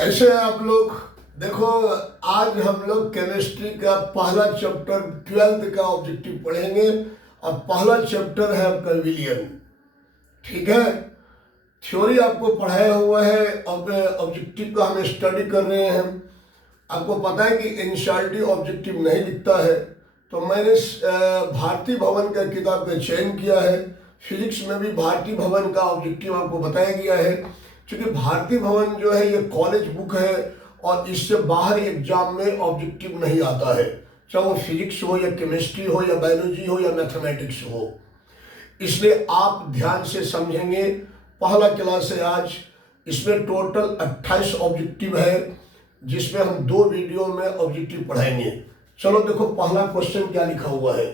कैसे हैं आप लोग। देखो, आज हम लोग केमिस्ट्री का पहला चैप्टर 12th का ऑब्जेक्टिव पढ़ेंगे। अब पहला चैप्टर है आपका विलियन। ठीक है, थ्योरी आपको पढ़ाया हुआ है, अब ऑब्जेक्टिव का हम स्टडी कर रहे हैं। आपको पता है कि एनसीईआरटी ऑब्जेक्टिव नहीं लिखता है, तो मैंने भारती भवन का किताब का चयन किया है। फिजिक्स में भी भारती भवन का ऑब्जेक्टिव आपको बताया गया है, क्योंकि भारती भवन जो है ये कॉलेज बुक है और इससे बाहर एग्जाम में ऑब्जेक्टिव नहीं आता है, चाहे वो फिजिक्स हो या केमिस्ट्री हो या बायोलॉजी हो या मैथमेटिक्स हो। इसलिए आप ध्यान से समझेंगे। पहला क्लास है आज, इसमें टोटल 28 ऑब्जेक्टिव है, जिसमें हम 2 वीडियो में ऑब्जेक्टिव पढ़ाएंगे। चलो देखो, पहला क्वेश्चन क्या लिखा हुआ है।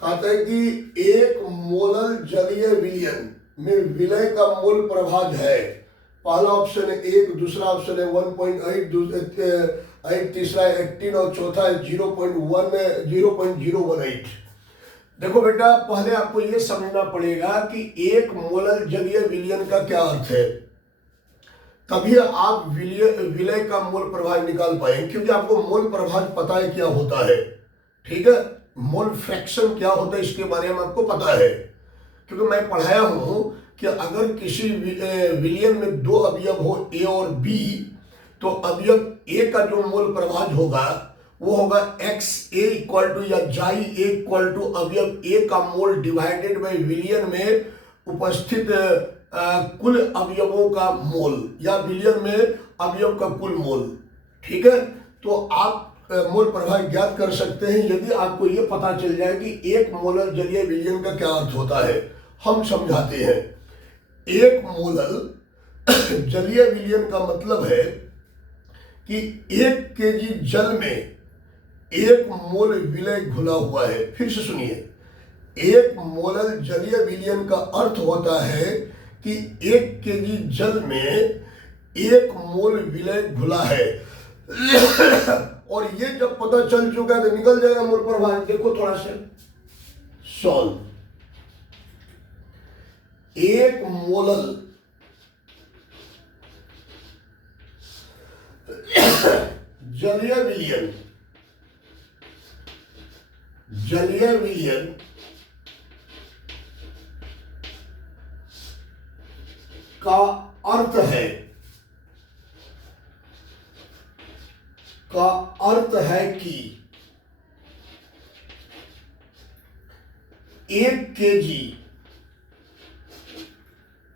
कहता है कि एक मोलर जलीय विलयन में विलय का मोल प्रभाव है। पहला ऑप्शन है 1, दूसरा ऑप्शन है 1.8, तीसरा 18 और चौथा है 0.018। देखो बेटा, पहले आपको ये समझना पड़ेगा कि एक मोलर जलीय विलयन का क्या अर्थ है, तभी आप विलय का मोल प्रभाव निकाल पाएंगे, क्योंकि आपको मोल प्रभाव पता है क्या होता है। ठीक है, मोल फ्रैक्शन क्या होता है इसके बारे में आपको पता है, क्योंकि मैं पढ़ाया हूं कि अगर किसी विलयन में 2 अवयव हो ए और बी, तो अवयव ए का जो मोल प्रभाव होगा वो होगा एक्स ए इक्वल टू या जाई ए इक्वल टू अवयव ए का मोल डिवाइडेड बाय विलयन में उपस्थित कुल अवयवों का मोल, या विलयन में अवयव का कुल मोल। ठीक है, तो आप मोल प्रभाव ज्ञात कर सकते हैं यदि आपको ये पता चल जाए कि एक मोलर जलीय विलयन का क्या अर्थ होता है। हम समझाते हैं। एक मोलर जलीय विलयन का मतलब है कि 1 केजी जल में 1 मोल विलय घुला हुआ है। फिर से सुनिए, एक मोलर जलीय विलयन का अर्थ होता है कि 1 केजी जल में 1 मोल विलय घुला है। और ये जब पता चल चुका है तो निकल जाएगा मोल प्रभाव। देखो थोड़ा सा सॉल्व। 1 मोलर जलीय विलयन का अर्थ है कि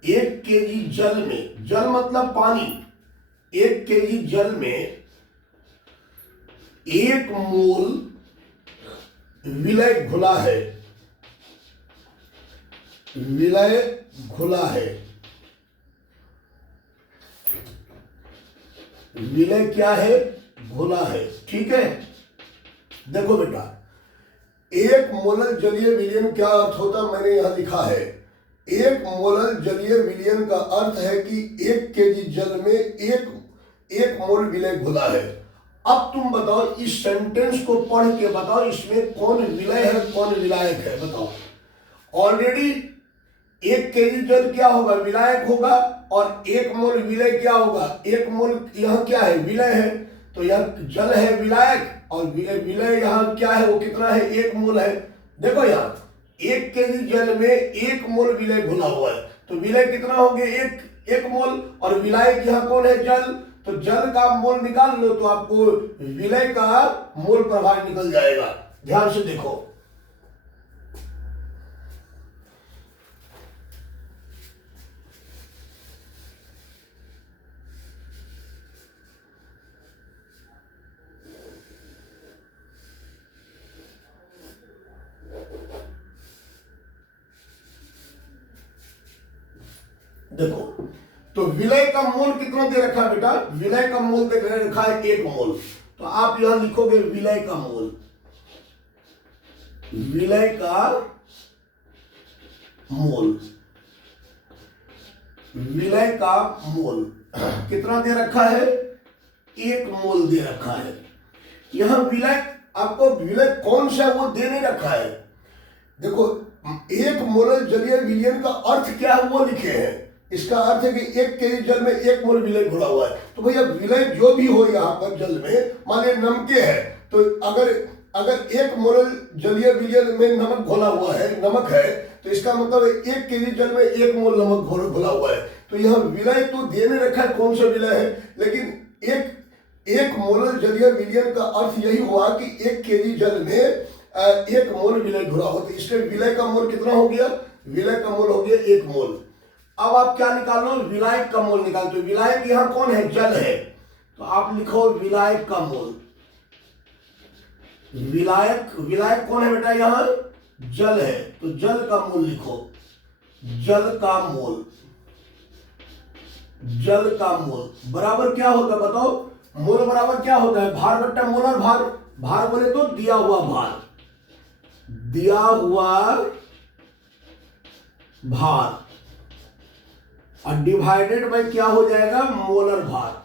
1 केजी जल में, जल मतलब पानी, 1 केजी जल में 1 मोल विलय घुला है। विलय क्या है? घुला है। ठीक है, देखो बेटा, 1 मोलर जलीय विलयन क्या अर्थ होता है मैंने यहां लिखा है। 1 मोलर जलीय विलयन का अर्थ है कि 1 केजी जल में एक मोल विलय घुला है। अब तुम बताओ, इस सेंटेंस को पढ़ के बताओ, इसमें कौन विलय है कौन विलायक है, बताओ। ऑलरेडी 1 केजी जल क्या होगा? विलायक होगा, और 1 मोल विलय क्या होगा? 1 मोल यहां क्या है? विलय है। तो यह जल है विलायक, और विलय यहां क्या है? वो कितना है? 1 मोल है। देखो यहां 1 केजी जल में 1 मोल विलय घुला हुआ है, तो विलय कितना हो गया? 1 मोल, और विलायक यहां कौन है? जल। तो जल का मोल निकाल लो तो आपको विलय का मोल प्रभाव निकल जाएगा। ध्यान से देखो, देखो तो विलय का मोल कितना दे रखा है बेटा? विलय का मोल दे रखा है 1 मोल। तो आप यहां लिखोगे विलय का मोल। विलय का मोल कितना दे रखा है? 1 मोल दे रखा है। यहां विलय, आपको विलय कौन सा है वो दे नहीं रखा है। देखो, 1 मोलर जलीय विलयन का अर्थ क्या है वो लिखे हैं। इसका अर्थ है कि 1 केजी जल में 1 मोल विलय घुला हुआ है। तो भैया विलय जो भी हो यहाँ पर जल में, मान लीजिए नमके है, तो अगर 1 मोल जलीय विलयन में नमक घोला हुआ है, नमक है, तो इसका मतलब 1 केजी जल में 1 मोल नमक घोला हुआ है। तो यहाँ विलय तो दे में रखा है कौन सा विलय है, लेकिन एक मोलर जलीय विलयन का अर्थ यही हुआ कि 1 केजी जल में 1 मोल विलय घुला हो। तो इसलिए विलय का मोल कितना हो गया, विलय का मोल हो गया 1 मोल। अब आप क्या निकाल लो, विलायक का मोल निकालते हो। विलायक यहाँ कौन है, जल है, तो आप लिखो विलायक का मोल। विलायक कौन है बेटा, यहाँ जल है, तो जल का मोल लिखो, जल का मोल। जल का मोल बराबर क्या होता है बताओ, मोल बराबर क्या होता है, भार बट्टा मोलर भार। भार बोले तो दिया हुआ भार, दिया हुआ भार, और डिवाइडेड बाय क्या हो जाएगा, मोलर भार।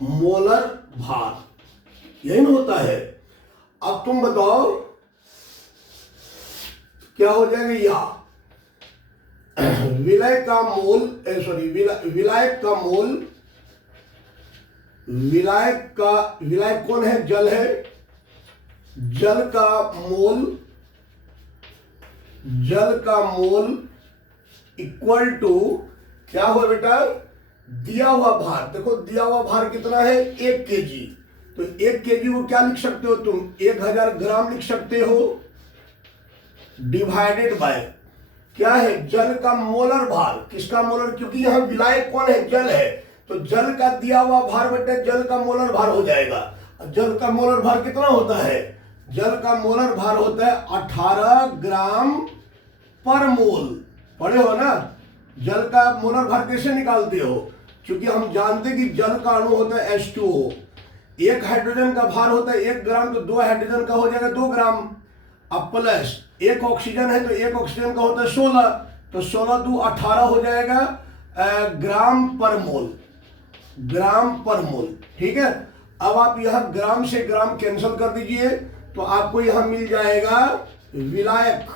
मोलर भार यही ना होता है। अब तुम बताओ क्या हो जाएगा, या विलय का मोल, विलायक का मोल, विलायक कौन है, जल है, जल का मोल इक्वल टू क्या हुआ बेटा, दिया हुआ भार। देखो दिया हुआ भार कितना है, 1 केजी। तो 1 केजी को क्या लिख सकते हो तुम, 1000 ग्राम लिख सकते हो, डिवाइडेड बाय क्या है, जल का मोलर भार। किसका मोलर, क्योंकि यहाँ विलायक कौन है, जल है, तो जल का दिया हुआ भार बटे जल का मोलर भार हो जाएगा। जल का मोलर भार कितना होता है, जल का मोलर भार होता है 18 ग्राम पर मोल। पढ़े हो ना, जल का मोलर भार कैसे निकालते हो, क्योंकि हम जानते कि जल का अणु होता है H2O, 1 हाइड्रोजन का भार होता है 1 ग्राम, तो 2 हाइड्रोजन का हो जाएगा 2 ग्राम। अब प्लस 1 ऑक्सीजन है, तो 1 ऑक्सीजन का होता है 16, तो 16 2 18 हो जाएगा ग्राम पर मोल, ग्राम पर मोल। ठीक है, अब आप यहां ग्राम से ग्राम कैंसिल कर दीजिए, तो आपको यहां मिल जाएगा विलायक।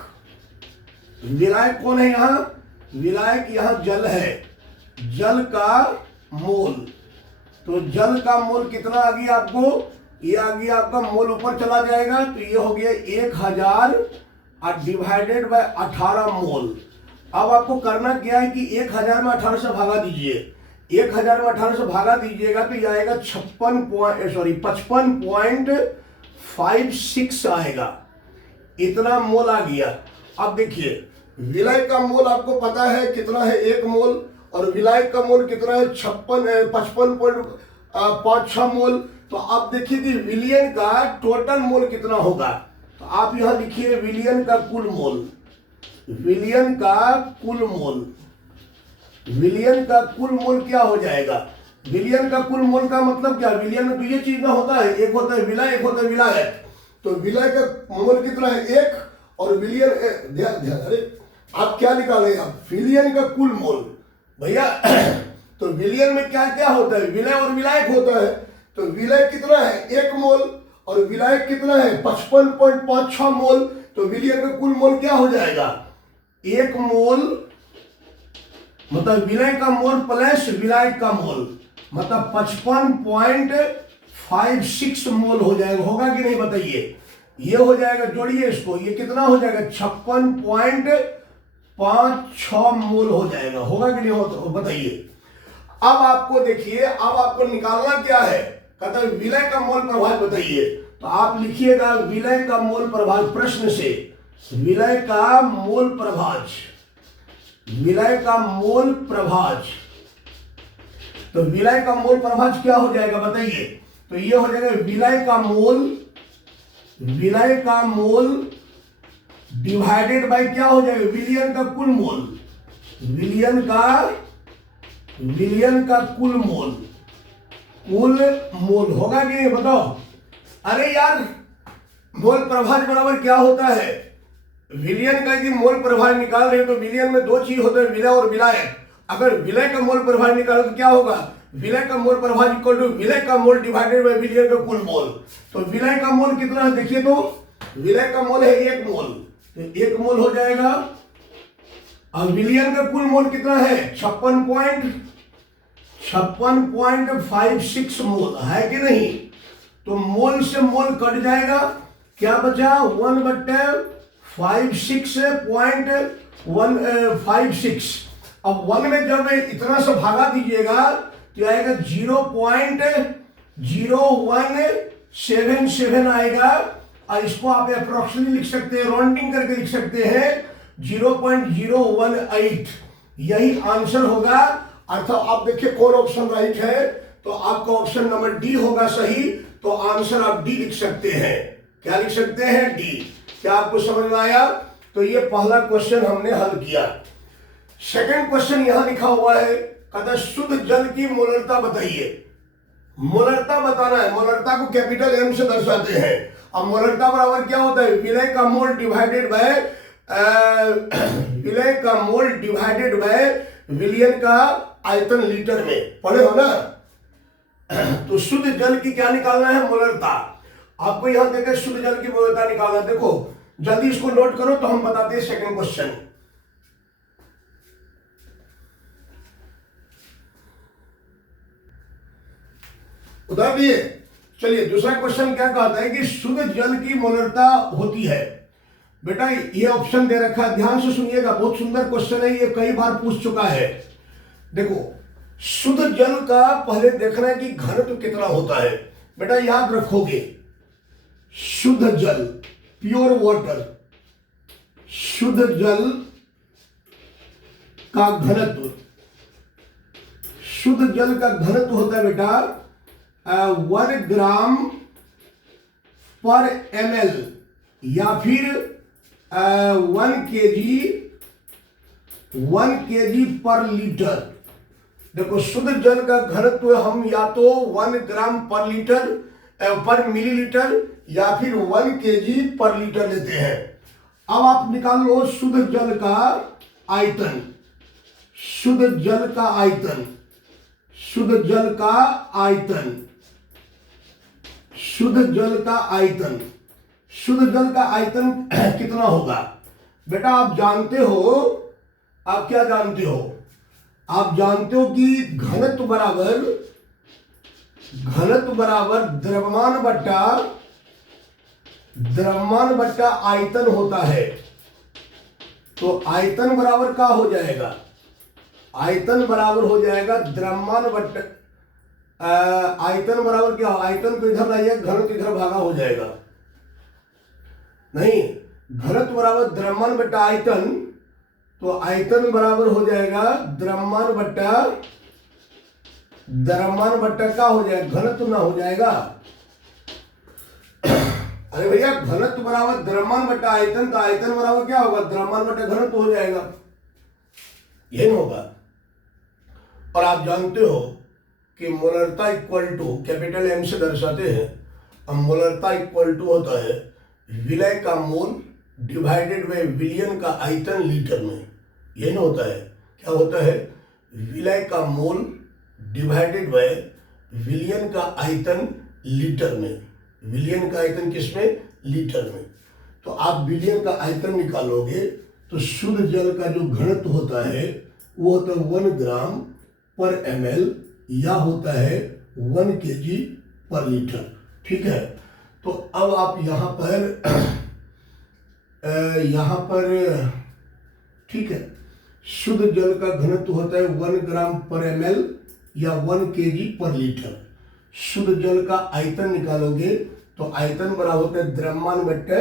विलायक कौन है यहां, विलायक यहां जल है, जल का मोल। तो जल का मोल कितना आ गया आपको, ये आ गया आपका मोल ऊपर चला जाएगा, तो ये हो गया 1000 और डिवाइडेड बाय 18 मोल। अब आपको करना क्या है कि 1000 में 18 से भागा दीजिए, 1000 में 18 से भागा दीजिएगा तो ये आएगा 55.56 आएगा, इतना मोल आ गया। अब देखिए विलय का मोल आपको पता है कितना है, 1 मोल, और विलायक का मोल कितना है, 55.56 मोल। तो आप देखिए कि विलियन का टोटल मोल कितना होगा, तो आप यहां लिखिए विलियन का कुल मोल, विलियन का कुल मोल। विलियन का कुल मोल क्या हो जाएगा, विलियन का कुल मोल का मतलब क्या, विलियन में तो ये चीज ना होता है, एक होता है विलय, एक होता है विलायक। तो विलय का मोल कितना है 1, और विलियन, ध्यान अरे आप क्या निकाले, आप विलियन का कुल मोल भैया। तो विलियन में क्या क्या होता है, विलय और विलायक होता है। तो विलय कितना है 1 मोल, और विलायक कितना है 55.56 मोल। तो विलियन का कुल मोल क्या हो जाएगा, 1 मोल, मतलब विलय का मोल प्लस विलायक का मोल, मतलब 55.56 मोल हो जाएगा। होगा कि नहीं बताइए, ये हो जाएगा, जोड़िए इसको, ये कितना हो जाएगा 56.56 मोल हो जाएगा। होगा कि नहीं हो, तो बताइए। अब आपको देखिए, अब आपको निकालना क्या है, कहता है विलय का मोल प्रभाव बताइए। तो आप लिखिएगा विलय का मोल प्रभाव, प्रश्न से विलय का मोल प्रभाव, विलय का मोल प्रभाव। तो विलय का मोल प्रभाव क्या हो जाएगा बताइए, तो ये हो जाएगा विलय का मोल, विलय का मोल डिवाइडेड बाय क्या हो जाएगा, विलियन का कुल मोल, विलियन का कुल मोल, कुल मोल। होगा कि नहीं बताओ। अरे यार मोल प्रभाव बराबर क्या होता है, विलियन का यदि मोल प्रभाव निकाल रहे हो तो विलियन में 2 चीज होते हैं, विलय और विलायक। अगर विलय का मोल प्रभाव निकालो तो क्या होगा, विलय का मोल प्रभाव इक्वल टू विलय का मोल डिवाइडेड बाय विलियन का कुल मोल। तो विलय का मोल कितना है देखिए, तो विलय का मोल है 1 मोल, तो 1 मोल हो जाएगा अब विलियन का कुल मोल कितना है? 56.56 मोल है कि नहीं? तो मोल से मोल कट जाएगा, क्या बचा? 1/56.156। अब 1 में जब इतना सा भागा दीजिएगा तो आएगा 0.0177 आएगा, और इसको आप अप्रोक्सीमेटली लिख सकते हैं, राउंडिंग करके लिख सकते हैं 0.018। यही आंसर होगा। अर्थात आप देखिए कौन ऑप्शन राइट है, तो आपका ऑप्शन नंबर डी होगा सही। तो आंसर आप डी लिख सकते हैं। क्या लिख सकते हैं? डी। क्या आपको समझ में आया? तो ये पहला क्वेश्चन हमने हल किया। सेकंड क्वेश्चन यहां लिखा हुआ है, कहता शुद्ध जल की मोलरता बताइए। मोलरता बताना है। मोलरता को कैपिटल एम से दर्शाते हैं। अब मोलरता बराबर क्या होता है? विलय का मोल डिवाइडेड बाय विलियन का आयतन लीटर में। पढ़े हो ना? तो शुद्ध जल की क्या निकालना है? मोलरता। आपको यहां देखे शुद्ध जल की मोलरता निकालना। देखो जल्दी इसको नोट करो तो हम बताते हैं सेकंड क्वेश्चन। उधर दिए। चलिए दूसरा क्वेश्चन क्या कहता है कि शुद्ध जल की मोलरता होती है। बेटा ये ऑप्शन दे रखा है, ध्यान से सुनिएगा, बहुत सुंदर क्वेश्चन है, ये कई बार पूछ चुका है। देखो शुद्ध जल का पहले देखना है कि घनत्व कितना होता है। बेटा याद रखोगे, शुद्ध जल, प्योर वाटर, शुद्ध जल का घनत्व, शुद्ध जल का घनत्व होता है बेटा 1 ग्राम पर ml या फिर 1 kg पर लीटर। देखो शुद्ध जल का घनत्व हम या तो 1 ग्राम पर लीटर पर मिलीलीटर या फिर 1 kg पर लीटर लेते हैं। अब आप निकाल लो शुद्ध जल का आयतन, शुद्ध जल का आयतन, शुद्ध जल का आयतन, शुद्ध जल का आयतन, शुद्ध जल का आयतन कितना होगा? बेटा आप जानते हो, आप क्या जानते हो? आप जानते हो कि घनत्व बराबर द्रव्यमान बट्टा आयतन होता है। तो आयतन बराबर क्या हो जाएगा? आयतन बराबर हो जाएगा द्रव्यमान बट्टा आयतन बराबर क्या हो? आयतन को इधर लाइए, घनत्व इधर भागा हो जाएगा। नहीं, घनत्व बराबर द्रव्यमान बट्टा आयतन, तो आयतन बराबर हो जाएगा द्रव्यमान बट्टा क्या हो जाएगा? घनत्व ना हो जाएगा। अरे भैया घनत्व बराबर द्रव्यमान बट्टा आयतन, तो आयतन बराबर क्या होगा? द्रव्यमान बट्टा घनत्व हो जाएगा। यही होगा। और आप जानते हो कि मोलरता इक्वल टू कैपिटल एम से दर्शाते हैं। अब मोलरता इक्वल टू होता है विलय का मोल डिवाइडेड बाय विलियन का आयतन लीटर में। यही ना होता है? क्या होता है? विलय का मोल डिवाइडेड बाय विलियन का आयतन लीटर में। विलियन का आयतन किसमें? लीटर में। तो आप विलियन का आयतन निकालोगे तो शुद्ध जल का जो घनत्व होता है वो होता है 1 ग्राम पर ml या होता है 1 kg पर लीटर। ठीक है। तो अब आप यहाँ पर ठीक है, शुद्ध जल का घनत्व होता है 1 ग्राम पर ml या 1 kg पर लीटर। शुद्ध जल का आयतन निकालोगे तो आयतन बराबर होता है द्रव्यमान बट्टे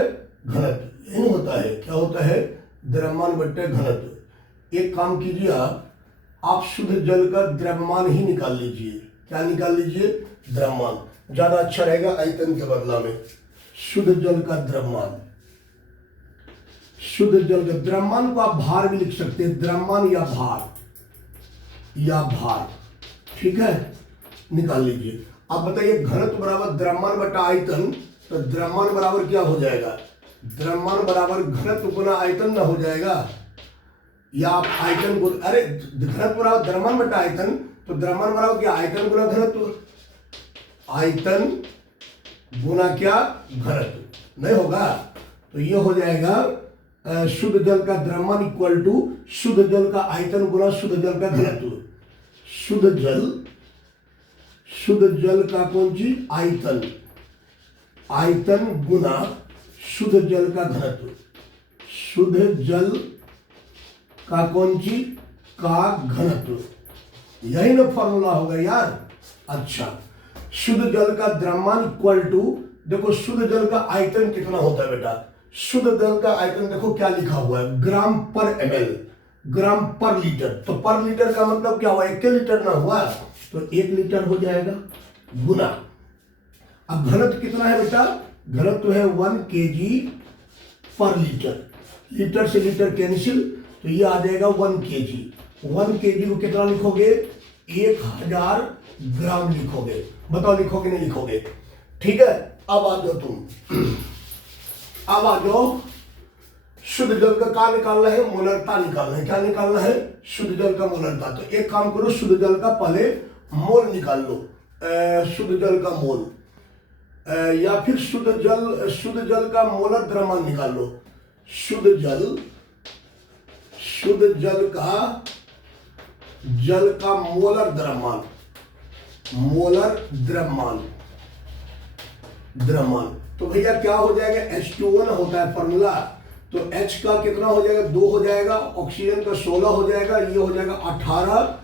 घनत्व। यही होता है, क्या होता है? द्रव्यमान बट्टे घनत्व। एक काम कीजिए, आप शुद्ध जल का द्रव्यमान ही निकाल लीजिए। क्या निकाल लीजिए? द्रव्यमान। ज्यादा अच्छा रहेगा आयतन के बदला में। शुद्ध जल का द्रव्यमान, शुद्ध जल का द्रव्यमान को आप भार भी लिख सकते हैं, द्रव्यमान या भार। ठीक है, निकाल लीजिए। आप बताइए घनत्व बराबर द्रव्यमान बटा आयतन, तो द्रव्यमान बराबर क्या हो जाएगा? द्रव्यमान बराबर घनत्व गुना आयतन ना हो जाएगा? या आप आयतन गुना, अरे घनत्व बराबर द्रव्यमान बटा आयतन, तो द्रव्यमान बराबर क्या? आयतन गुना घनत्व। आयतन गुना क्या? घनत्व। नहीं होगा? तो ये हो जाएगा शुद्ध जल का द्रव्यमान इक्वल टू शुद्ध जल का आयतन गुना शुद्ध जल का घनत्व। शुद्ध जल का कौन सी आयतन, आयतन गुना शुद्ध जल का घनत्व। शुद्ध जल का कौन सी का घनत्व, यही ना फॉर्मूला होगा यार। अच्छा, शुद्ध जल का द्रव्यमान इक्वल टू, देखो शुद्ध जल का आयतन कितना होता है बेटा, शुद्ध जल का आयतन देखो क्या लिखा हुआ है, ग्राम पर एमएल, ग्राम पर लीटर। तो पर लीटर का मतलब क्या हुआ, 1 लीटर ना हुआ, तो 1 लीटर हो जाएगा गुना। अब घनत्व कितना है बेटा, घनत्व है 1 kg पर लीटर। लीटर से लीटर कैंसिल, तो ये आ जाएगा 1 kg। 1 kg को कितना लिखोगे, 1000 ग्राम लिखोगे। बताओ लिखोगे नहीं लिखोगे? ठीक है, अब आ जाओ तुम, अब आ जाओ शुद्ध जल का निकालना है, मोलरता निकालना है। क्या निकालना है, शुद्ध जल का मोलरता। तो एक काम करो, शुद्ध जल का पहले मोल निकाल लो, शुद्ध जल का मोल, या फिर शुद्ध जल का मोलर द्रव्यमान निकाल लो। शुद्ध जल का मोलर द्रव्यमान, तो भैया क्या हो जाएगा, H2O होता है फॉर्मूला, तो H का कितना हो जाएगा, 2 हो जाएगा, ऑक्सीजन का 16 हो जाएगा, ये हो जाएगा 18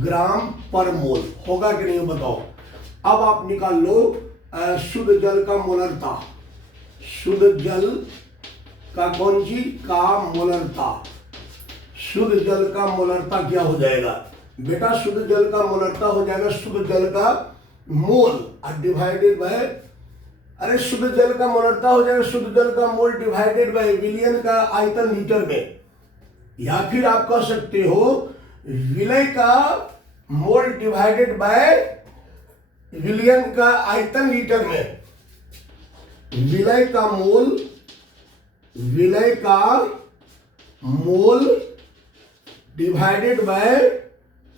ग्राम पर मोल। होगा कि नहीं बताओ? अब आप निकाल लो शुद्ध जल का मोलरता। शुद्ध जल का कौन सी का मोलरता, शुद्ध जल का मोलरता क्या हो जाएगा बेटा, शुद्ध जल का मोलरता हो जाएगा शुद्ध जल का मोल और डिवाइडेड बाय, अरे शुद्ध जल का मोलरता हो जाएगा शुद्ध जल का मोल डिवाइडेड बाय विलियन का आयतन लीटर में, या फिर आप कह सकते हो विलय का मोल डिवाइडेड बाय विलियन का आयतन लीटर में। विलय का मोल डिवाइडेड बाय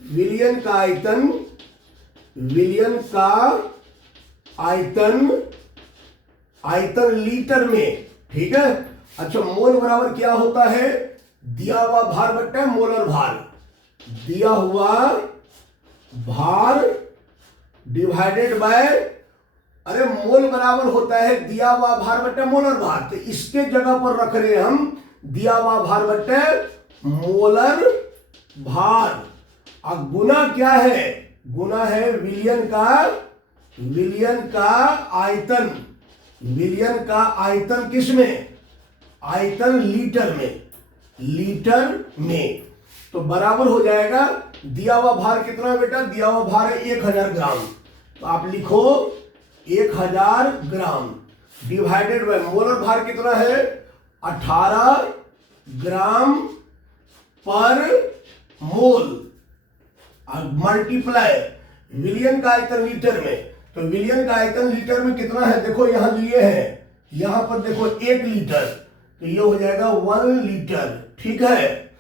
विलियन का आयतन लीटर में। ठीक है, अच्छा मोल बराबर क्या होता है, दिया हुआ भार बट्टा मोलर भार, दिया हुआ भार डिवाइडेड बाय, अरे मोल बराबर होता है दिया हुआ भार बट्टा मोलर भार, तो इसके जगह पर रख रहे हैं हम दिया हुआ भार बट्टा मोलर भार। अब गुना क्या है, गुना है विलियन का आयतन, विलियन का आयतन किस में, आयतन लीटर में, तो बराबर हो जाएगा दिया हुआ भार कितना है बेटा, दिया हुआ भार है 1000 ग्राम, तो आप लिखो 1000 ग्राम डिवाइडेड बाय मोलर भार कितना है 18 ग्राम पर मोल, मल्टीप्लाई विलियन का आयतन लीटर में। तो विलियन का आयतन लीटर में कितना है, देखो यहां लिए है, यहां पर देखो 1 लीटर, तो ये हो जाएगा 1 लीटर। ठीक है,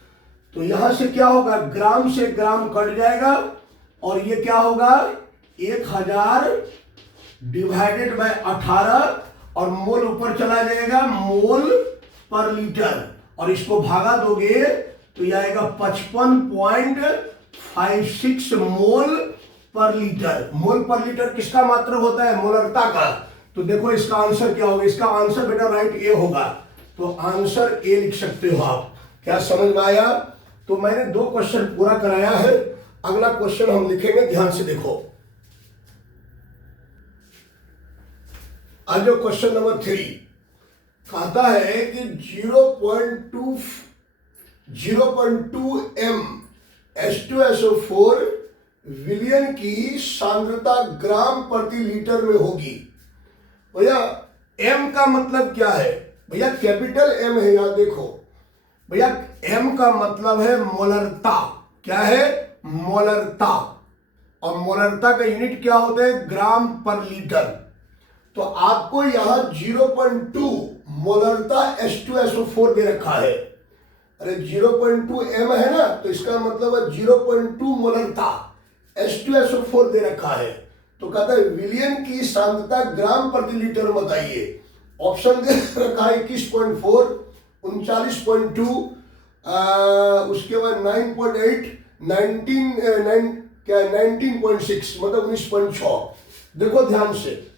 तो यहां से क्या होगा, ग्राम से ग्राम कट जाएगा और ये क्या होगा 1000 डिवाइडेड बाय 18 और मोल ऊपर चला जाएगा मोल पर लीटर, और इसको भागा दोगे तो ये आएगा 55.56 मोल पर लीटर। मोल पर लीटर किसका मात्रक होता है, मोलरता का। तो देखो इसका आंसर क्या होगा, इसका आंसर बेटा राइट ए होगा, तो आंसर ए लिख सकते हो आप। क्या समझ में आया? तो मैंने 2 क्वेश्चन पूरा कराया है, अगला क्वेश्चन हम लिखेंगे, ध्यान से देखो। आज जो क्वेश्चन नंबर 3 कहता है कि 0.2 m H2SO4 विलियन की सांद्रता ग्राम प्रति लीटर में होगी। भैया m का मतलब क्या है, भैया कैपिटल M है, यहां देखो भैया m का मतलब है मोलरता। क्या है, मोलरता, और मोलरता का यूनिट क्या होता है, ग्राम पर लीटर। तो आपको यहां 0.2 मोलरता H2SO4 दे रखा है, अरे 0.2 m है ना, तो इसका मतलब है 0.2 मोलरता H2SO4 दे रखा है। तो कहता है विलियन की सांद्रता ग्राम प्रति लीटर में बताइए। ऑप्शन दे रखा है 21.4, 39.2, उसके बाद 9.8, 19.6 मतलब 19.6। देखो ध्यान से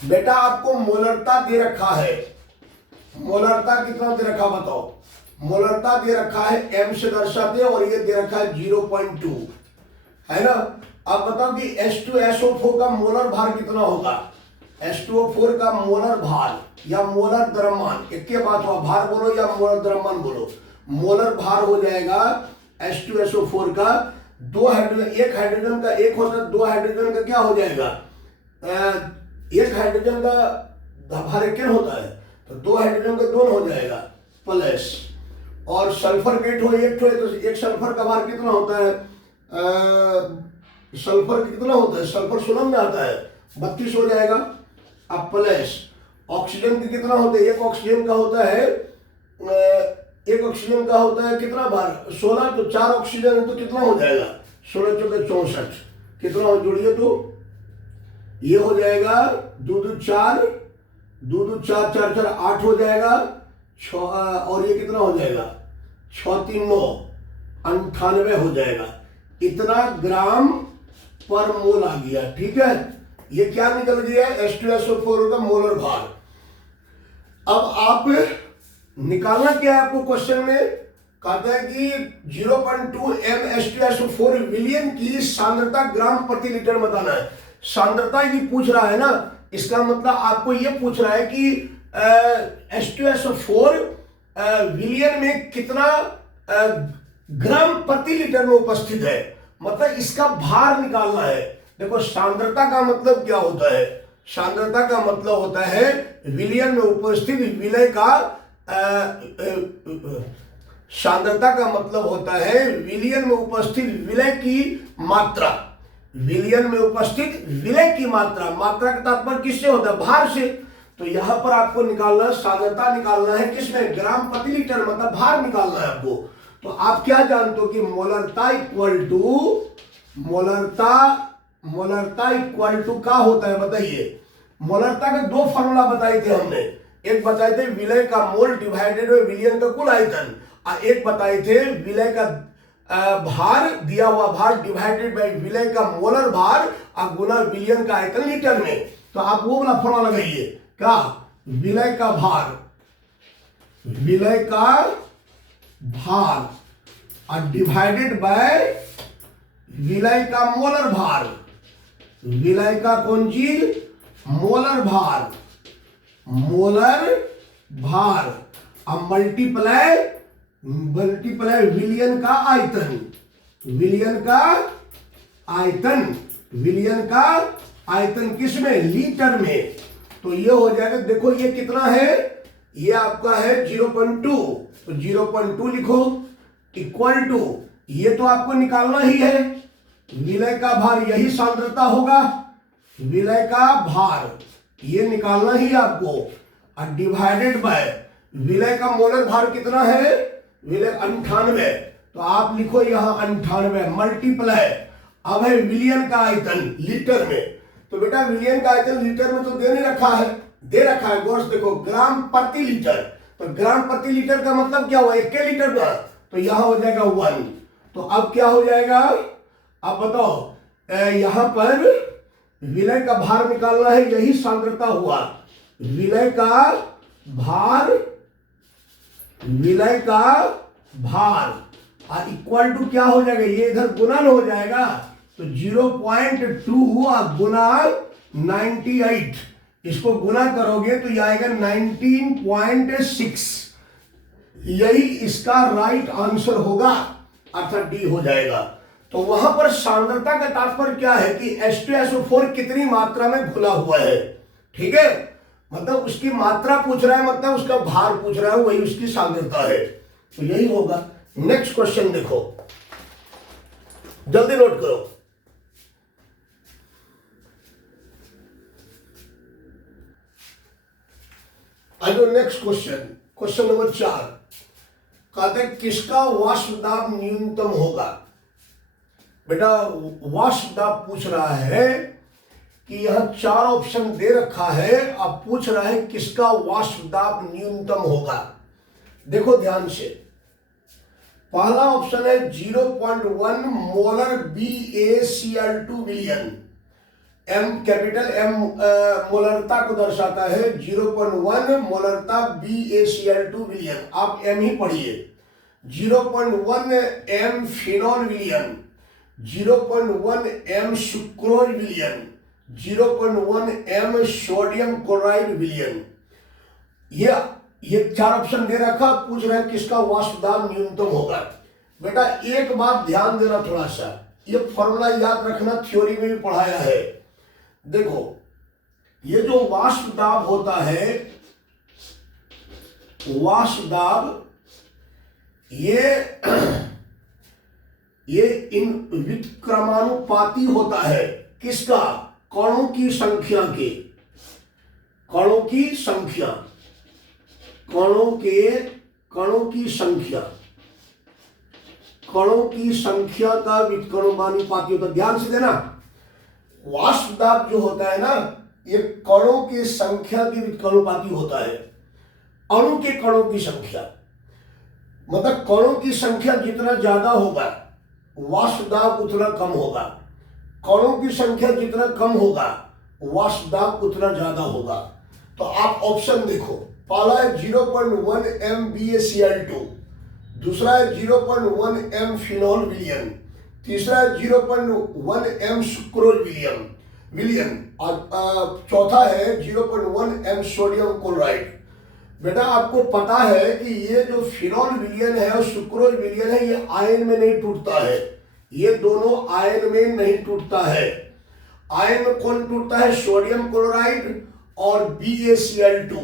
बेटा, आपको मोलरता दे रखा है। मोलरता कितना दे रखा बताओ? मोलरता दे रखा है m से दर्शाते, और ये दे रखा है 0.2, है ना। अब बताओ कि H2SO4 का मोलर भार कितना होगा? H2O4 का मोलर भार या मोलर द्रव्यमान, एक के बात हुआ, भार बोलो या मोलर द्रव्यमान बोलो। मोलर भार हो जाएगा H2SO4 का, दो हाइड्रोजन, एक हाइड्रोजन का एक होता है, दो हाइड्रोजन का क्या हो जाएगा? एक हाइड्रोजन का भार एक होता है, तो दो हाइड्रोजन का दोनों हो जाएगा प्लस, और सल्फर गेट हो एक तो एक सल्फर का भार कितना होता है? सल्फर कितना होता है? सल्फर 16 में आता है, 32 हो जाएगा। अब प्लस ऑक्सीजन की कितना होता है? एक ऑक्सीजन का होता है, एक ऑक्सीजन का होता है कितना भार? 16, तो 4 ऑक्सीजन है तो कितना हो जाएगा? 16 चौके 64, कितना हो जोड़िए तो ये हो जाएगा 2 2 4, 2 2 4 4 4 8 हो जाएगा, और ये कितना हो जाएगा? 6 3 9 98 हो जाएगा। इतना ग्राम पर मोल आ गया, ठीक है। ये क्या निकल गया? H2SO4 का मोलर भार। अब आप निकालना क्या है आपको क्वेश्चन में? कहता है कि 0.2 m H2SO4 विलियन की सांद्रता ग्राम प्रति लीटर बताना है। सांद्रता ये पूछ रहा है ना, इसका मतलब आपको ये पूछ रहा है कि H2SO4 विलियन में कितना ग्राम प्रति लीटर में उपस्थित है, मतलब इसका भार निकालना है। देखो सांद्रता का मतलब क्या होता है? सांद्रता का मतलब होता है विलियन में उपस्थित विलय का, सांद्रता का मतलब होता है विलियन में उपस्थित विलय की मात्रा। विलियन में उपस्थित विलय की मात्रा, मात्रा का तात्पर्य किससे होता है? भार से। तो यहां पर आपको निकालना, सांद्रता निकालना है किसमें? ग्राम प्रति लीटर, मतलब भार निकालना है आपको। तो आप क्या जानते हो कि मोलरता इक्वल टू, मोलरता इक्वल टू क्या होता है बताइए? मोलरता के दो फॉर्मूला बताए थे हमने, एक बताए थे विलय का मोल डिवाइडेड बाय विलियन का कुल आयतन, और एक बताए थे विलय का भार, दिया हुआ भार डिवाइडेड बाय विलय का मोलर भार और गुना विलियन का आयतन लीटर में। तो आप वो वाला फॉर्मूला लगाइए, क्या? विलय का भार, विलय का भार और डिवाइडेड बाय विलय का मोलर भार, विलय का कौन चीज? मोलर भार, मोलर भार, अब मल्टीप्लाई विलियन का आयतन, विलियन का आयतन, विलियन का आयतन किसमें? लीटर में। तो ये हो जाएगा, देखो ये कितना है? ये आपका है 0.2, तो 0.2 लिखो इक्वल टू, ये तो आपको निकालना ही है विलय का भार, यही सांद्रता होगा, विलय का भार ये निकालना ही आपको, और डिवाइडेड बाय विलय का मोलर भार कितना है? विलय 98, तो आप लिखो यहां 98 मल्टीप्लाई, अब है विलियन का आयतन लीटर में। तो बेटा विलियन का आयतन लीटर में तो दे नहीं रखा है, दे रखा है गौर से देखो, ग्राम प्रति लीटर। तो ग्राम प्रति लीटर का मतलब क्या हुआ? 1 लीटर का, तो यहां हो जाएगा 1। तो अब क्या हो जाएगा? अब बताओ, यहां पर विलय का भार निकालना है, यही सांद्रता हुआ, विलय का भार, विलय का भार और इक्वल टू क्या हो जाएगा? ये इधर गुणन हो जाएगा, तो 0.2 गुना 98, इसको गुना करोगे तो ये आएगा 19.6, यही इसका राइट आंसर होगा, अर्थात डी हो जाएगा। तो वहां पर सांद्रता का तात्पर्य क्या है कि H2SO4 कितनी मात्रा में घुला हुआ है, ठीक है, मतलब उसकी मात्रा पूछ रहा है, मतलब उसका भार पूछ रहा है, वही उसकी सांद्रता है, तो यही होगा। नेक्स्ट क्वेश्चन देखो, जल्दी नोट करो। आइए नेक्स्ट क्वेश्चन, क्वेश्चन नंबर 4, कहते हैं किसका वाष्प दाब न्यूनतम होगा? बेटा वाष्प दाब पूछ रहा है कि यह 4 ऑप्शन दे रखा है, अब पूछ रहा है किसका वाष्प दाब न्यूनतम होगा। देखो ध्यान से, पहला ऑप्शन है 0.1 मोलर BaCl2 विलियन। एम कैपिटल एम मोलरता को दर्शाता है, 0.1 मोलरता BaCl2 विलियन, आप एम ही पढ़िए। 0.1 एम फिनॉल विलियन, 0.1 एम सुक्रोज विलियन, 0.1 एम सोडियम क्लोराइड विलियन। ये 4 ऑप्शन दे रखा, पूछ रहे हैं किसका वाष्प दाब न्यूनतम होगा। बेटा एक बात ध्यान देना थोड़ा सा, ये फॉर्मूला याद रखना, थ्योरी में भी पढ़ाया है। देखो ये जो वाष्प दाब होता है, वाष्प दाब ये इन व्युत्क्रमानुपाती होता है, किसका? कणों की संख्या के, कणों की संख्या, कणों की संख्या का व्युत्क्रमानुपाती होता है। ध्यान से देना, वाष्प दाब जो होता है ना, ये कणों की संख्या के व्युत्क्रमानुपाती होता है। अणु के कणों की संख्या, मतलब कणों की संख्या जितना ज्यादा होगा वाष्प दाब उतना कम होगा, कणों की संख्या जितना कम होगा वाष्प दाब उतना ज्यादा होगा। तो आप ऑप्शन देखो, पहला है 0.1 एम BaCl2, दूसरा है 0.1 एम फिनॉल विलियन, तीसरा है 0.1 एम सुक्रोज विलियन और चौथा है 0.1 एम सोडियम क्लोराइड। बेटा आपको पता है कि ये जो फिनॉल विलियन है और सुक्रोज विलियन है, ये आयन में नहीं टूटता है, ये दोनों आयन में नहीं टूटता है। आयन में कौन टूटता है? सोडियम क्लोराइड और BaCl2।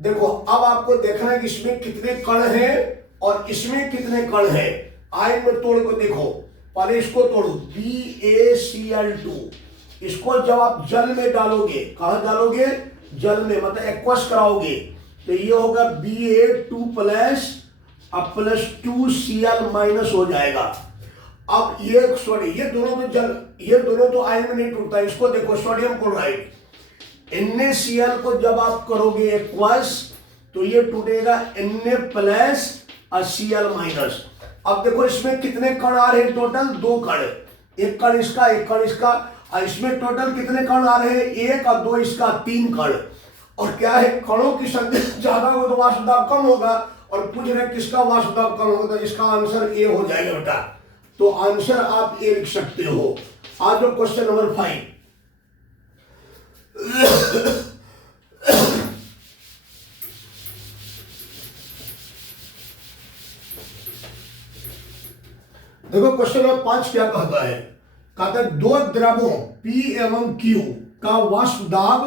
देखो अब आपको देखना है कि इसमें कितने कण हैं और इसमें कितने कण हैं। आयन में तोड़ को देखो, पहले इसको तोड़ो, BaCl2, इसको जब आप जल में डालोगे, कहां डालोगे? जल में, मतलब एक्वस कराओगे, तो ये होगा Ba2 प्लस अब प्लस 2Cl- हो जाएगा। अब ये दोनों तो आयन में नहीं टूटता। इसको देखो, सोडियम क्लोराइड, NaCl को जब आप करोगे एक्वस तो ये टूटेगा Na प्लस Cl-। अब देखो इसमें कितने कण आ रहे हैं? टोटल 2 कण, एक कण इसका, एक कण इसका, और इसमें टोटल कितने कण आ रहे हैं? 1 और 2 इसका, 3 कण। और क्या है, कणों की संख्या ज्यादा हो तो वाष्प दाब कम होगा, और पूछ रहे किसका वाष्प दाब कम होगा, तो इसका आंसर ए हो जाएगा बेटा। तो आंसर आप ए लिख सकते हो। आज जो क्वेश्चन नंबर 5, देखो क्वेश्चन नंबर 5 क्या कहता है? कहता है दो द्रवों P एवं Q का वाष्प दाब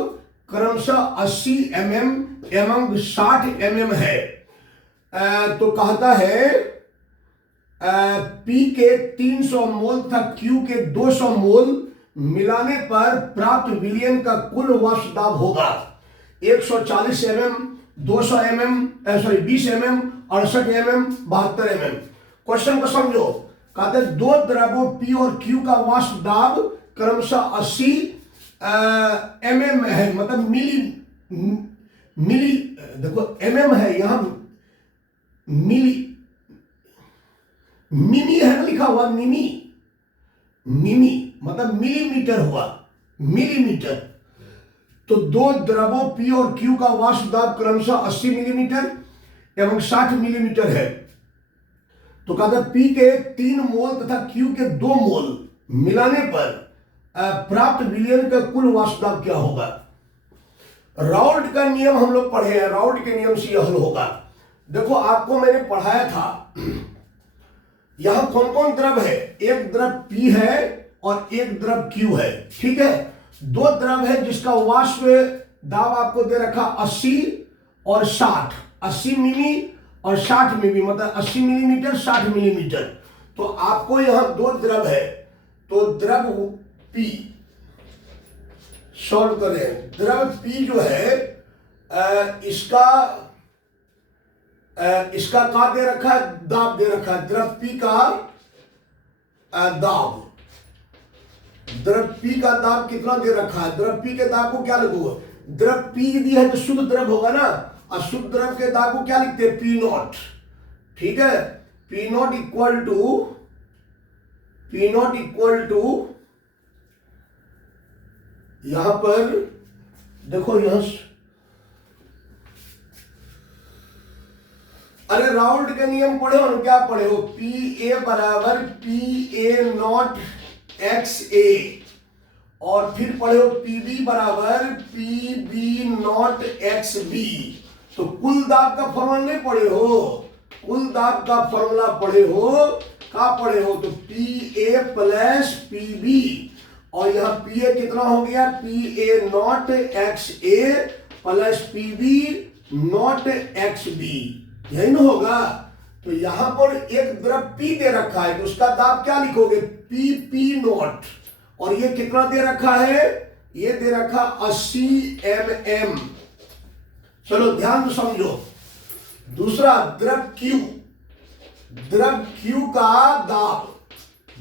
क्रमशः 80 mm एवं 60 mm है। तो कहता है P के 300 मोल तक Q के 200 मोल मिलाने पर प्राप्त विलयन का कुल वाष्प दाब होगा 140 mm, 200 mm, 20 mm, 68 mm, 72 mm। Question को समझो। कहते हैं दो द्रवों P और Q का वाष्प दाब क्रमशः 80 mm है, मतलब मिली देखो mm है, यहां मिमी है ना लिखा हुआ, मिमी मतलब मिलीमीटर हुआ, मिलीमीटर। तो दो द्रवों P और Q का वाष्प दाब क्रमशः 80 मिलीमीटर एवं 60 मिलीमीटर है। तो कहता है P के 3 मोल तथा Q के 2 मोल मिलाने पर प्राप्त विलयन का कुल वाष्प दाब क्या होगा? राउल्ट का नियम हम लोग पढ़े हैं, राउल्ट के नियम से यह हल होगा। देखो आपको मैंने पढ़ाया था, यहां कौन कौन द्रव है? एक द्रव P है और एक द्रव Q है, ठीक है। दो द्रव है जिसका वाष्प दाब आपको दे रखा 80 और 60, 80 मिली और 60 मिली, मतलब 80 मिलीमीटर 60 मिलीमीटर। तो आपको यहां दो द्रव है, तो द्रव P सॉल्व करें। द्रव P जो है इसका क्या दे रखा है? दाब दे रखा है। द्रव P का दाब, द्रव P का दाब कितना दे रखा है? द्रव P के दाब को क्या लगेगा? द्रव P यदि है तो शुद्ध द्रव होगा ना, अशुद्ध द्रव के दाब को क्या लिखते हैं, पी नॉट। ठीक है, पी नॉट इक्वल टू यहां पर देखो, यहां अरे राउल्ट के नियम पढ़े हो ना, क्या पढ़े हो, पी ए बराबर P A naught X A, और फिर पढ़े हो पी बी बराबर P B naught X B. तो कुल दाब का फॉर्मूला नहीं पढ़े हो, कुल दाब का फॉर्मूला पढ़े हो, क्या पढ़े हो, तो P A plus P B, और यहां पी ए कितना हो गया, P A naught X A plus P B naught X B, यही ना होगा। तो यहां पर एक द्रव पी दे रखा है, तो उसका दाब क्या लिखोगे, पी पी नॉट, और ये कितना दे रखा है, ये दे रखा 80 mm। चलो ध्यान से समझो। दूसरा द्रव Q, द्रव Q का दाब,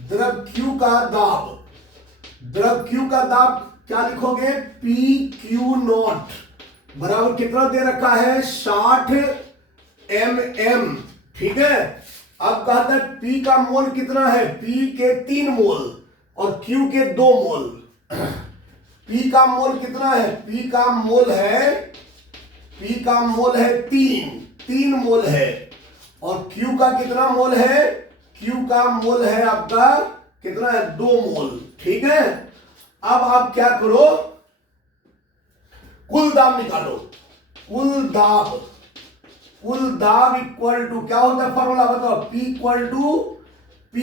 द्रव Q का दाब, द्रव Q का दाब क्या लिखोगे, पी क्यू नॉट बराबर कितना दे रखा है, 60 mm। ठीक है, अब कहता है P का मोल कितना है, P के 3 मोल और Q के 2 मोल। P का मोल कितना है, P का मोल है 3 मोल है, और Q का कितना मोल है, Q का मोल है आपका कितना है, 2 मोल। ठीक है, अब आप क्या करो, कुल दाब निकालो। कुल दाब इक्वल टू क्या होता है, फॉर्मूला बताओ, P इक्वल टू P,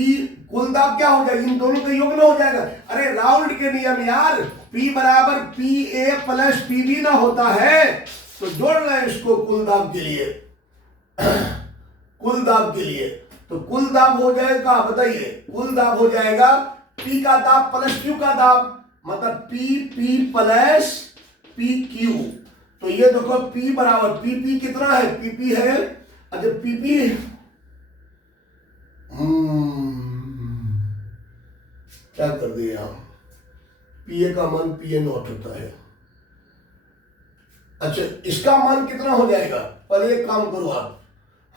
कुल दाब क्या हो जाएगा, इन दोनों का योग ना हो जाएगा। अरे राउल्ट के नियम यार, P बराबर P A plus P B ना होता है, तो जोड़ रहे हैं इसको कुल दाब के लिए। कुल दाब के लिए तो कुल दाब हो जाएगा, बताइए, कुल दाब हो जाएगा P का दाब प्लस Q का दाब, मतलब P प्लस पी क्यू। तो ये देखो P बराबर P कितना है, P है, अच्छा P क्या कर दिए हम, पीए का मान पीए नॉट होता है। अच्छा इसका मान कितना हो जाएगा, पहले एक काम करो आप,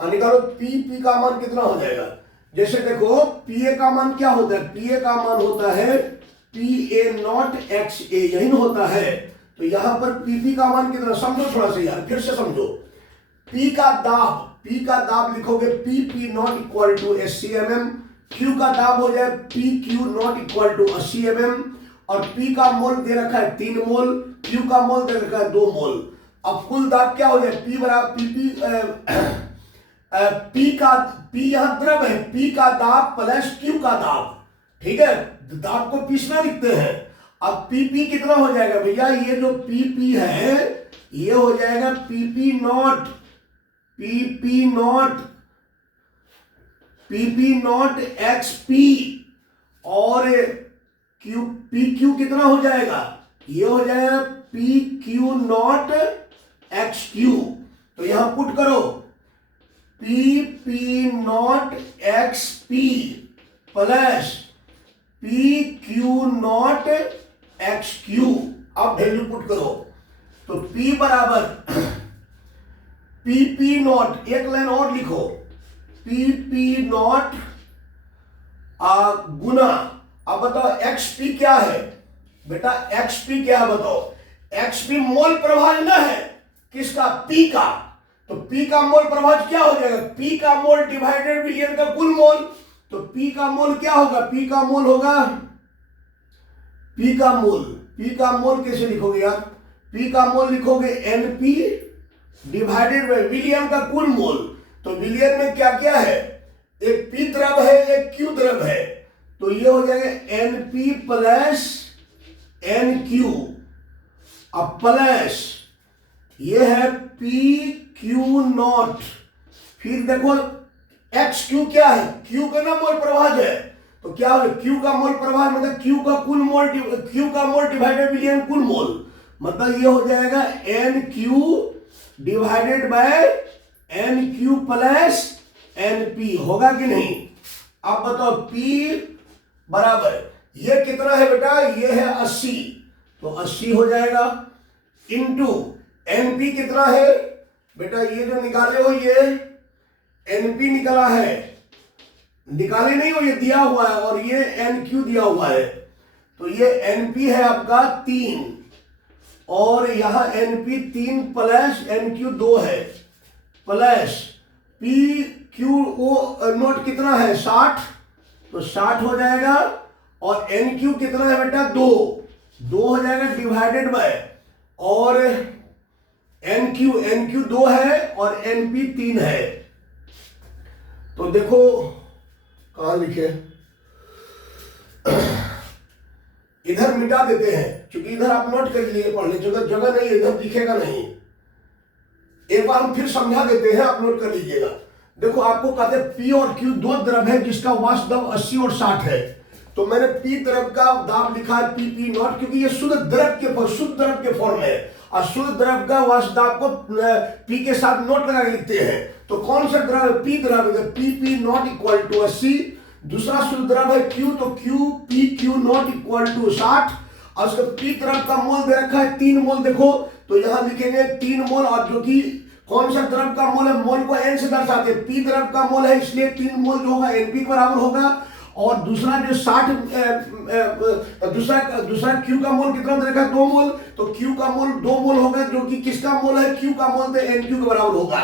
हाँ निकालो, पी का मान कितना हो जाएगा। जैसे देखो पीए का मान क्या होता है, पीए का मान होता है पी ए नॉट एक्स ए, यही ना होता है। तो यहां पर पी का मान कितना, समझो थोड़ा सा यार, फिर से समझो। P का दाब लिखोगे P naught equal to 80 mm, Q का दाब हो जाए PQ naught equal to 80 mm, और P का मोल दे रखा है 3 मोल, Q का मोल दे रखा है 2 मोल। अब कुल दाब क्या हो जाए, P बराबर P यहां द्रव है, P का दाब प्लस Q का दाब। ठीक है, दाब को P में लिखते हैं। अब P कितना हो जाएगा भैया, ये जो P है ये हो जाएगा P नॉट XP, और PQ कितना हो जाएगा, ये हो जाएगा PQ नॉट XQ। तो यहां पुट करो PP not XP plus PQ not XQ। अब वैल्यू पुट करो, तो P बराबर PP नॉट, एक लाइन और लिखो, PP नॉट गुना, अब बताओ XP क्या है बेटा, XP क्या है बताओ, XP मोल प्रभाज ना है किसका, P का। तो P का मोल प्रभाज क्या हो जाएगा, P का मोल डिवाइडेड विलियन का कुल मोल। तो P का मोल क्या होगा, P का मोल होगा, P का मोल कैसे लिखोगे यार, P का मोल लिखोगे NP डिवाइडेड बाय विलियन का कुल मोल। तो विलियन में क्या क्या है, एक P द्रव है, एक Q द्रव है, तो ये हो जाएगा NP प्लस NQ, अब प्लस ये है PQ नॉट, फिर देखो XQ क्या है, Q का ना मोल प्रभाज है, तो क्या हो, Q का मोल प्रभाज मतलब Q का कुल मोल, Q का मोल डिवाइडेड विलियन कुल मोल, मतलब ये हो जाएगा NQ divided by NQ plus NP, होगा कि नहीं। अब बताओ P बराबर ये कितना है बेटा, ये है 80, तो 80 हो जाएगा, इंटू NP कितना है, बेटा ये जो निकाले हो ये एनपी निकला है, निकाले नहीं हो, ये दिया हुआ है, और ये एनक्यू दिया हुआ है। तो ये एनपी है आपका 3 और यहां एनपी 3 प्लस एनक्यू 2 है, plus P Q O naught कितना है 60, तो 60 हो जाएगा, और एनक्यू कितना है बेटा 2 हो जाएगा डिवाइडेड बाय, और एनक्यू 2 है और एनपी 3 है। तो देखो कहां लिखे, इधर मिटा देते हैं क्योंकि इधर आप नोट कर लिए पढ़ लीजिएगा, जगह नहीं इधर दिखेगा नहीं। एक बार हम फिर समझा देते हैं, आप नोट कर लीजिएगा। देखो आपको कहते हैं पी और क्यू दो द्रव है जिसका वाष्प दाब 80 और 60 है। तो मैंने पी द्रव का दाब लिखा है पी नॉट, क्योंकि ये शुद्ध द्रव के फॉर्म है, और शुद्ध द्रव का वाष्प दाब को पी के साथ नोट लगा के लिखते हैं। तो कौन सा द्रव है? पी द्रव है, पी नॉट इक्वल टू 80। दूसरा शुद्ध द्रव है क्यू, तो क्यू नॉट इक्वल टू 60, और उसका पी द्रव का मोल दे रखा है 3 मोल। देखो तो यहां लिखेंगे 3 मोल, और जो कि कौन सा द्रव का मोल है, मोल को एन से दर्शाते हैं, पी द्रव का मोल है इसलिए 3 मोल जो होगा एनपी के बराबर होगा। और दूसरा जो 60 दूसरा क्यू का मोल कितना दे रखा है 2 मोल, तो क्यू का मोल 2 मोल होगा, जो कि किसका मोल है, क्यू का मोल, तो एनक्यू के बराबर होगा।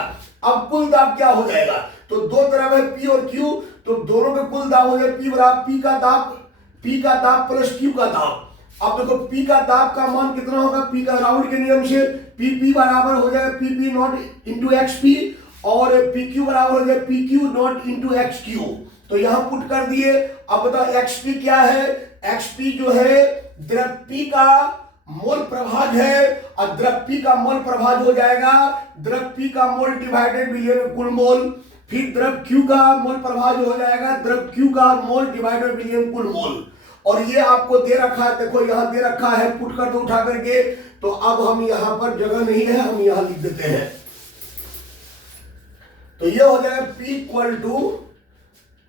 अब कुल दाब क्या हो जाएगा, तो दो द्रव है पी और क्यू, तो दोनों का कुल दाब हो जाए पी बराबर पी का दाब प्लस क्यू का दाब। अब देखो पी का दाब का मान कितना होगा, पी का राउंड के नियम से पी बराबर हो जाएगा P not into x P, और पी क्यू बराबर हो जाएगा P Q not into x Q. तो यहां पुट कर दिए। अब बताओ एक्स पी क्या है, एक्स पी जो है द्रव पी का मोल प्रभाज है, और द्रव पी का मोल प्रभाज हो जाएगा द्रव पी का मोल डिवाइडेड विलियन कुल मोल, फिर द्रव क्यू का मोल प्रभाज हो जाएगा द्रव क्यू का मोल डिवाइडेड विलियन कुल मोल। और ये आपको दे रखा है, देखो यहां दे रखा है, पुट कर दो उठा करके। तो अब हम यहां पर जगह नहीं है, हम यहां लिख देते हैं। तो ये हो जाएगा P इक्वल टू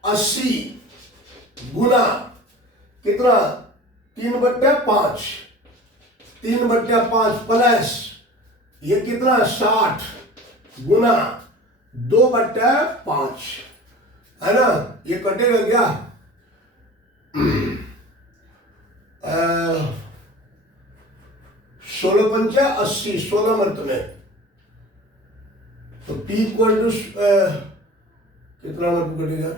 80 गुना कितना 3/5 प्लस ये कितना 60 गुना 2/5 है ना, ये कटेगा क्या 16 पंचा 80, 16 मर्त में। तो P इक्वल टू कितना मर्त कटेगा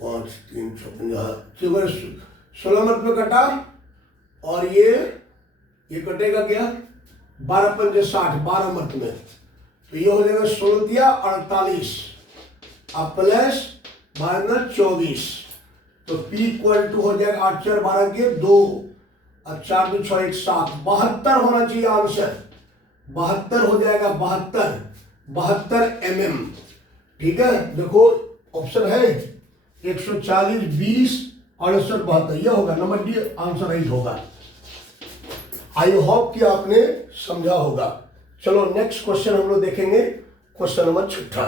5 3 56, 16 मर्त में कटा, और ये कटेगा क्या 12 पंचे 60, 12 मर्त में। तो ये हो जाएगा 16 48 प्लस 12 24। तो P इक्वल टू हो जाएगा 8 4 12 के 2 और 4 2 6 1 7, 72 होना चाहिए आंसर, 72 हो जाएगा 72 mm। ठीक है, देखो ऑप्शन है 140 20 68 72, यह होगा नंबर डी आंसर राइट होगा। आई होप कि आपने समझा होगा। चलो नेक्स्ट क्वेश्चन हम लोग देखेंगे, क्वेश्चन नंबर 6।